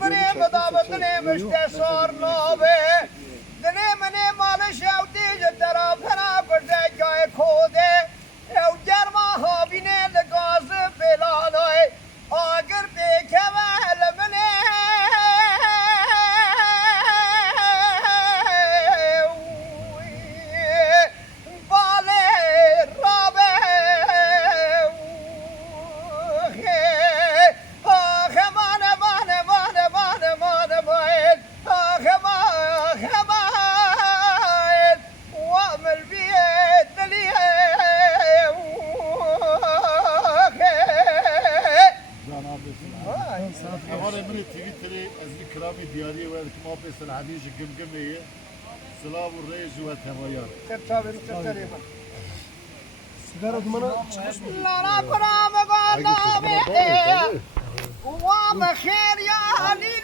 بریم دابه دنیم اشتسار نابه دنیم منی مالش او دیج طرف هنا کجه جای کوده او جرما ها بینه لگاز بلانای آگر بیکه وحل منه أنا من تويتري أزلي كرامي دياري وأنتم أبي العديج الجمجمية سلام الرئيس والتماير. لا لا كرام قال لا بيه وما خير يا علينا